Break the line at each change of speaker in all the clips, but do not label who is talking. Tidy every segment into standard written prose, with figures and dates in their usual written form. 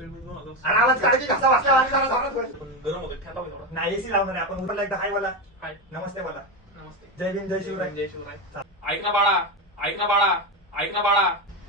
अरे आवाज काढायची कसा वाजला आणि जरा जोरात बोल.
गरम होतं थंड होतं थोडा.
नाही एसी लावणार आहे आपण. उतरला एकदा हाय बोला.
हाय
नमस्ते बोला.
नमस्ते.
जय भीम जय शिवराय.
जय शिवराय. ऐक ना बाळा, ऐक ना बाळा, ऐक ना बाळा.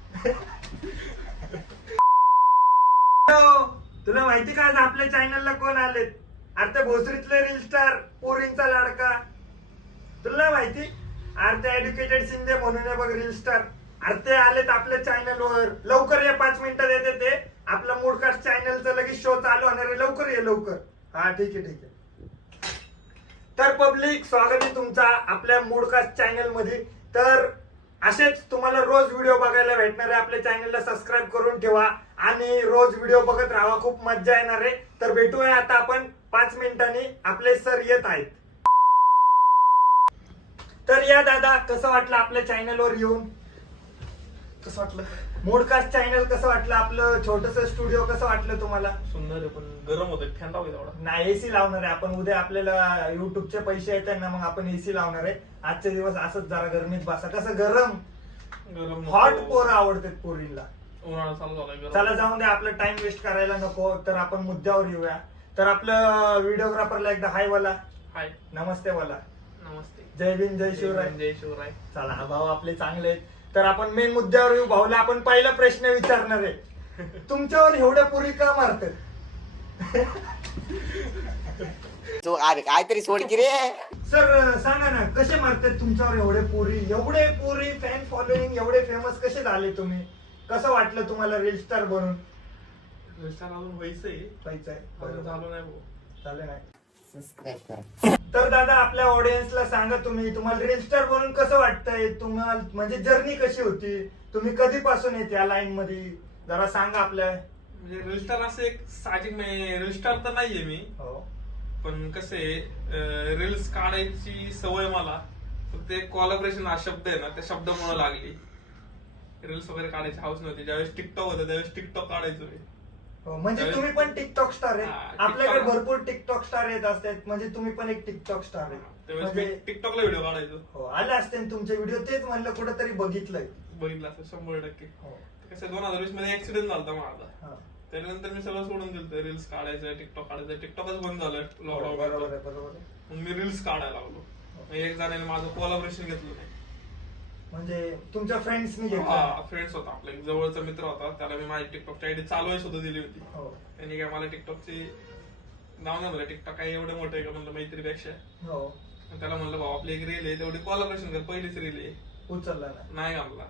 तुला माहिती का आज आपल्या चॅनलला कोण आलेत? अरे ते भोसरीतले रील स्टार पोरींचा लाडका. तुला माहिती? अरे ते एज्युकेटेड शिंदे म्हणून आहे बघ रील स्टार. अरे ते आलेत आपल्या चॅनलवर. लवकर ये, 5 मिनिटात येते ते. आपलं मूडकास्ट चॅनलचं लगेच शो चालू होणार आहे. लवकर ये लवकर. हा ठीक आहे ठीक आहे. तर पब्लिक स्वागत आहे तुमचा आपल्या मूडकास्ट चॅनल मध्ये. तर असेच तुम्हाला रोज व्हिडिओ बघायला भेटणार आहे. आपल्या चॅनलला सबस्क्राईब करून ठेवा आणि रोज व्हिडिओ बघत राहा. खूप मजा येणार आहे. तर भेटूया आता आपण 5 मिनिटांनी. आपले सर येत आहेत. तर या दादा, कसं वाटलं आपल्या चॅनलवर येऊन?
कसं वाटलं?
मूडकास्ट चॅनल कसं वाटलं? आपलं छोटस स्टुडिओ कसं वाटलं तुम्हाला?
सुंदर आहे पण गरम होतं थंड होतं थोडा.
नाही एसी लावणार आहे आपण. उद्या आपल्याला युट्यूबचे पैसे येतात ना, मग आपण एसी लावणार आहे. आजचे दिवस असंच जरा गरमीत बसा. कसं गरम
गरम
हॉट पोरं आवडतात पोरींना.
उन्हाळा चालू झालाय गरम.
चला जाऊन दे, आपलं टाइम वेस्ट करायला नको. तर आपण मुद्द्यावर येऊया. तर आपलं व्हिडिओग्राफरला एकदा हाय बोला.
हाय
नमस्ते बोला.
नमस्ते.
जय भीम जय शिवराय.
जय शिवराय.
चला हा भाऊ आपले चांगले आहेत. तर आपण मेन मुद्द्यावर येऊ. भाऊला आपण पहिला प्रश्न विचारणार आहे. तुमच्यावर एवढ्या पुरी का मारतात?
तो अरे काहीतरी सोड की रे.
सर सांगा ना, कसे मारतात तुमच्यावर एवढे पोरी? एवढे पोरी फॅन फॉलोईंग, एवढे फेमस कसे झाले तुम्ही? कसं वाटलं तुम्हाला रील स्टार बनून?
रस्त्यावर अजून व्हायचंय.
व्हायचंय
अजून झालं नाही भाऊ.
झालं नाही.
सबस्क्राईब करा.
तर दादा आपल्या ऑडियन्सला सांगा, तुम्हाला रील स्टार बनून कसं वाटतंय? तुम्हाला म्हणजे जर्नी कशी होती? तुम्ही कधीपासून येते या लाईन मध्ये? जरा सांगा आपल्या.
म्हणजे रील स्टार असं एक साहजिक रील स्टार तर नाहीये मी.
हो
पण कसं आहे, रील्स काढायची सवय मला फक्त एक कोलॅबरेशन हा शब्द आहे ना, त्या शब्दामुळे लागली. रील्स वगैरे काढायची हाऊस नव्हती. ज्यावेळेस टिकटॉक होतं त्यावेळेस टिकटॉक काढायचो मी.
हो, म्हणजे तुम्ही पण टिकटॉक स्टार आहे.
हा,
आपल्याकडे
TikTok.
भरपूर टिकटॉक स्टार येत असतात. म्हणजे तुम्ही पण एक टिकटॉक स्टार आहे.
त्यावेळेस मी
म्हणजे
टिकटॉकला व्हिडिओ काढायचो.
हो, आले असते ना तुमचे व्हिडिओ. तेच म्हणलं कुठेतरी बघितलंय.
बघितलं असं 100%.
हो.
कसं 2020 मध्ये ऍक्सिडेंट झाला माझा.
हा.
त्यानंतर मी सगळं सोडून दिलं. रील्स काढायचं, टिकटॉक काढायचं. टिकटॉकच बंद झालं
बरोबर
लॉकडाऊन.
आहे बरोबर आहे.
मग मी रील्स काढायला लागलो. मग एक जणाने माझं कोलॅबरेशन घेतलं नाही.
म्हणजे तुमच्या फ्रेंड्सनी घेतलं?
फ्रेंड्स होता आपला एक जवळचा मित्र होता. त्याला मी माझी टिकटॉकची आयडी चालवायला सुद्धा दिली होती.
हो
त्यांनी काय मला टिकटॉकची नाव नाही म्हणलं. टिकटॉक काय एवढं मोठं आहे का म्हणलं मैत्रीपेक्षा.
हो.
त्याला म्हणलं भाऊ आपली एक रील आहे तेवढी कोलॅबरेशन कर. पहिलीच रील आहे.
उचलला
नाही आणला.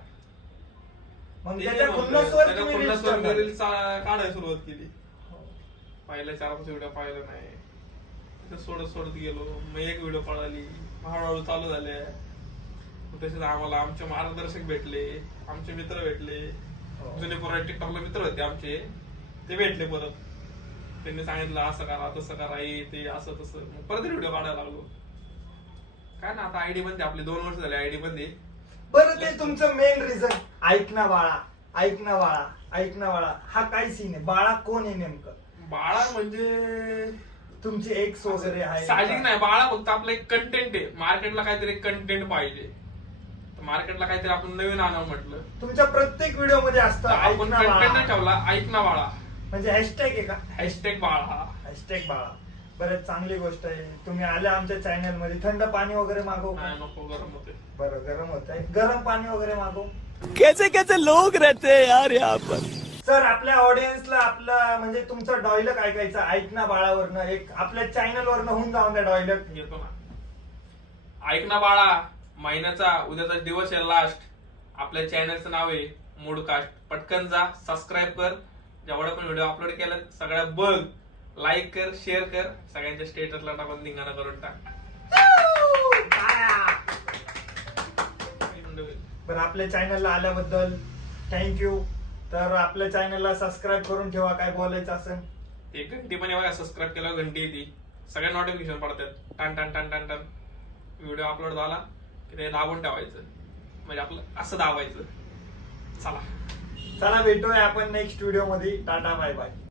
मग त्याच्या खुन्नसवर तुम्ही रील्स टाकला?
रील काढायला सुरुवात केली.
हो.
पहिल्या 4-5 व्हिडिओ पाहिलं नाही. तिथे सोडत गेलो. मग एक व्हिडिओ पळाली. हळूहळू चालू झाले. तसेच आम्हाला आमचे मार्गदर्शक भेटले. आमचे मित्र भेटले.
हो.
जुने पुराणे टिकटॉकला मित्र होते आमचे. ते भेटले परत. त्यांनी सांगितलं असं करा तसं करा, ते असं तसं. मग परत व्हिडिओ काढायला लागलो. काय ना आता आयडी बंद आपली 2 वर्ष झाली आयडी बंद.
बरं ते तुमचं मेन रिझन ऐक ना बाळा, ऐक ना बाळा, ऐक ना बाळा, हा काय सीन आहे? बाळा कोण आहे नेमकं?
बाळा म्हणजे
तुमची एक्स वगैरे आहे?
साहजिक नाही. बाळा फक्त आपलं एक कंटेंट आहे. मार्केटला काहीतरी कंटेंट पाहिजे. मार्केटला काहीतरी आपण नवीन आणावं म्हटलं.
तुमच्या प्रत्येक व्हिडिओ मध्ये असतं ऐक
आपण
ना
कंटेंट
बाळा.
ठेवला ऐक ना बाळा.
म्हणजे हॅशटॅग आहे का?
हॅशटॅग बाळा.
हॅशटॅग बाळा. बरं चांगली गोष्ट आहे. तुम्ही आल्या आमच्या चॅनल मध्ये. थंड पाणी वगैरे मागवू का?
नाही नको, गरम होते.
बरं गरम होत आहे. गरम पाणी वगैरे मागवू.
कैसे कैसे लोग रहते हैं यार यहाँ पर.
सर आपल्या ऑडियन्सला आपला म्हणजे तुमचं डॉयलॉग ऐकायचं ऐक ना बाळावरनं. एक आपल्या चॅनल वरनं होऊन जाऊन द्या डॉयलॉग.
घेतो ना. ऐक ना बाळा. महिन्याचा उद्याचा दिवस आहे लास्ट. आपल्या चॅनलचं नाव आहे मूडकास्ट. पटकन जा, सबस्क्राईब कर. जेवढा पण व्हिडिओ अपलोड केला सगळ्या बघ, लाईक कर, शेअर कर. सगळ्यांच्या स्टेटसला टाकून धिंगाणा करून टाक.
बरं आपल्या चॅनलला आल्याबद्दल थँक्यू. तर आपल्या चॅनलला सबस्क्राईब करून ठेवा. काय बोलायचं असेल
एक घंटी पण बघा. सबस्क्राईब केल्यावर घंटी येते. सगळ्या नोटिफिकेशन पडतात. टन टन टन टन टन. व्हिडिओ अपलोड झाला की ते दाबून ठेवायचं. म्हणजे आपलं असं दाबायचं. चला
चला भेटूया आपण नेक्स्ट व्हिडिओ मध्ये. Tata bye bye.